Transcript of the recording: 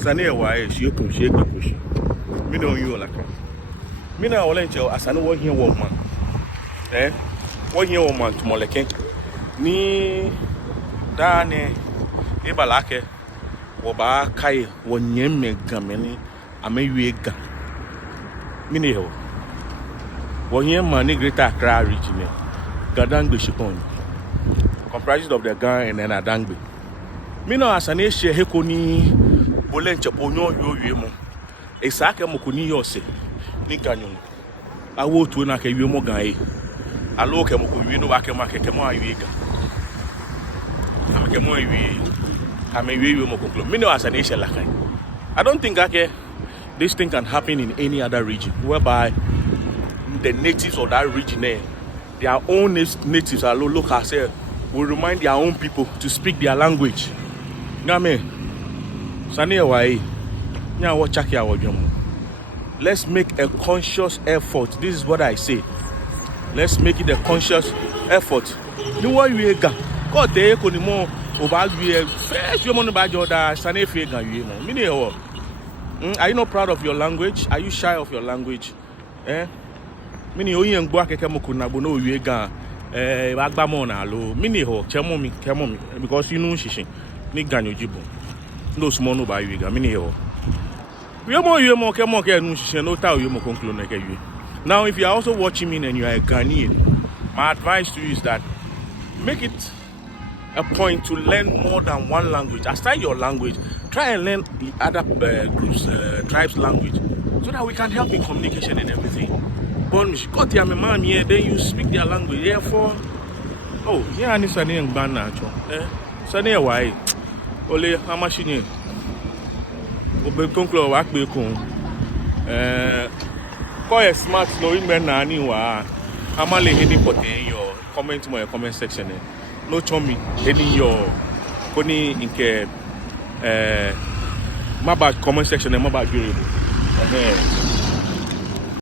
Sane why she could shake the push. Me know you like her. Me now will let you as I know what here woman. Eh? What here woman to Moleke? Ni Dane Ebalake Waba Kai one yem gamini. I may we ga. Minio. One year money greater Accra region. Gadangbe Shipon. Comprised of the Gan and then Adangbe. Mino as an Asia Hekoni Bolencha Ponyo Yomo. A Saka Mokuni Yose. Nikanyon. I will to Naka Yomo Gai. I look at Mokuino Akamaka Kamo Yuga. I may be Mokuklo. Mino as an Asia Lakai. I don't think this thing can happen in any other region whereby the natives of that region, their own natives are look as will remind their own people to speak their language. You know what I mean? Sane wai. Nya wo chaki awojomo. Let's make a conscious effort. This is what I say. Let's make it a conscious effort. You what you ga? Ko te ko ni mo obalwe first you money ba joda sane fe ga wi mo. Mini e are you not proud of your language? Are you shy of your language? Mini oyin ngbo akeke moku na gbo no wi ga agba mo na lo. Mini ho kemo mi because you know shishin ni ganyo jibo. No small no ba wi ga mini ho. Now, if you are also watching me and you are a Ghanaian, my advice to you is that make it a point to learn more than one language. Aside your language, try and learn the other groups, tribes' language, so that we can help in communication and everything. But got your mom here, then you speak their language. Therefore, oh, yeah, I need Sunny and Banna. Sunny, why? Ole, how much you need? Obekonklo wakbekon call smart knowing men na ani wa amale any pote your comment mo comment section no chomi any your koni nke maba comment section maba durable